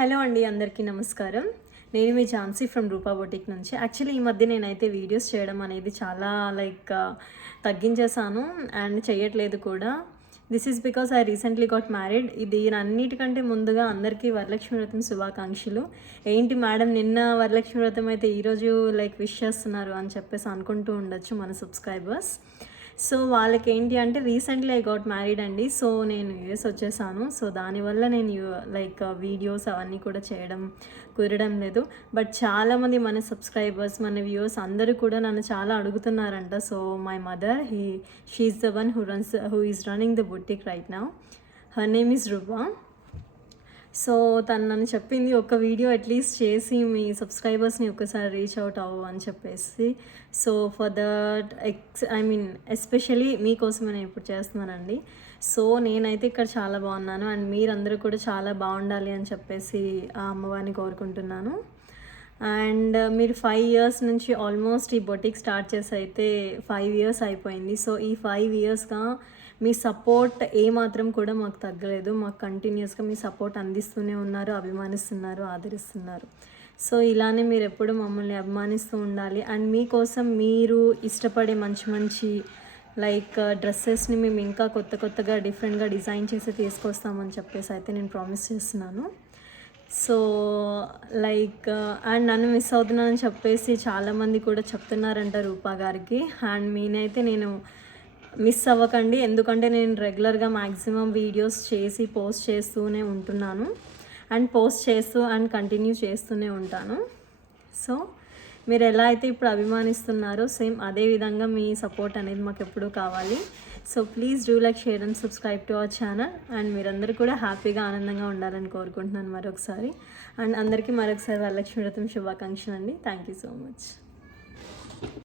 Hello అండి, అందరికీ నమస్కారం. నేను మీ ఝాన్సీ ఫ్రమ్ రూపా బొటిక్ నుంచి. యాక్చువల్లీ ఈ మధ్య నేనైతే వీడియోస్ చేయడం అనేది చాలా తగ్గించేశాను అండ్ చేయట్లేదు కూడా. This is because I recently got married. ఇది అన్నిటికంటే ముందుగా అందరికీ వరలక్ష్మి వ్రతం శుభాకాంక్షలు. ఏంటి మేడం, నిన్న వరలక్ష్మి వ్రతం అయితే ఈరోజు విష్ చేస్తున్నారు అని చెప్పేసి అనుకుంటూ ఉండొచ్చు మన సబ్స్క్రైబర్స్. సో వాళ్ళకేంటి అంటే రీసెంట్లీ ఐ గాట్ మ్యారీడ్ అండి. సో నేను యూఎస్ వచ్చేసాను. సో దానివల్ల నేను వీడియోస్ అవన్నీ కూడా చేయడం కుదరడం లేదు. బట్ చాలామంది మన సబ్స్క్రైబర్స్, మన వ్యూవర్స్ అందరూ కూడా నన్ను చాలా అడుగుతున్నారంట. So my mother she is the one who is running the boutique right now. Her name is Rupa. So తను నన్ను చెప్పింది, ఒక వీడియో అట్లీస్ట్ చేసి మీ సబ్స్క్రైబర్స్ని ఒకసారి రీచ్ అవుట్ అవ్వు అని చెప్పేసి. సో ఫర్ దట్ ఎస్పెషలీ మీకోసం నేను ఇప్పుడు చేస్తున్నానండి. సో నేనైతే ఇక్కడ చాలా బాగున్నాను అండ్ మీరందరూ కూడా చాలా బాగుండాలి అని చెప్పేసి ఆ అమ్మవారిని కోరుకుంటున్నాను. అండ్ మీరు 5 years నుంచి ఆల్మోస్ట్ ఈ బొటిక్ స్టార్ట్ చేసి అయితే 5 years అయిపోయింది. సో ఈ 5 yearsగా మీ సపోర్ట్ ఏమాత్రం కూడా మాకు తగ్గలేదు. మాకు కంటిన్యూస్గా మీ సపోర్ట్ అందిస్తూనే ఉన్నారు, అభిమానిస్తున్నారు, ఆదరిస్తున్నారు. సో ఇలానే మీరు ఎప్పుడు మమ్మల్ని అభిమానిస్తూ ఉండాలి. అండ్ మీకోసం మీరు ఇష్టపడే మంచి మంచి డ్రెస్సెస్ని మేము ఇంకా కొత్తగా డిఫరెంట్గా డిజైన్ చేసి తీసుకొస్తామని చెప్పేసి అయితే నేను ప్రామిస్ చేస్తున్నాను. సో అండ్ నన్ను మిస్ అవుతున్నానని చెప్పేసి చాలామంది కూడా చెప్తున్నారంట రూపా గారికి. అండ్ నేను మిస్ అవ్వకండి, ఎందుకంటే నేను రెగ్యులర్గా మ్యాక్సిమం వీడియోస్ చేసి పోస్ట్ చేస్తూనే ఉంటున్నాను అండ్ పోస్ట్ చేస్తూ అండ్ కంటిన్యూ చేస్తూనే ఉంటాను. సో మీరు ఎలా అయితే ఇప్పుడు అభిమానిస్తున్నారో సేమ్ అదే విధంగా మీ సపోర్ట్ అనేది మాకు ఎప్పుడూ కావాలి. So please do like, share and subscribe to our channel. And మీరందరూ కూడా హ్యాపీగా ఆనందంగా ఉండాలని కోరుకుంటున్నాను మరొకసారి. అండ్ అందరికీ మరొకసారి వరలక్ష్మి వ్రతం శుభాకాంక్షలు అండి. Thank you so much.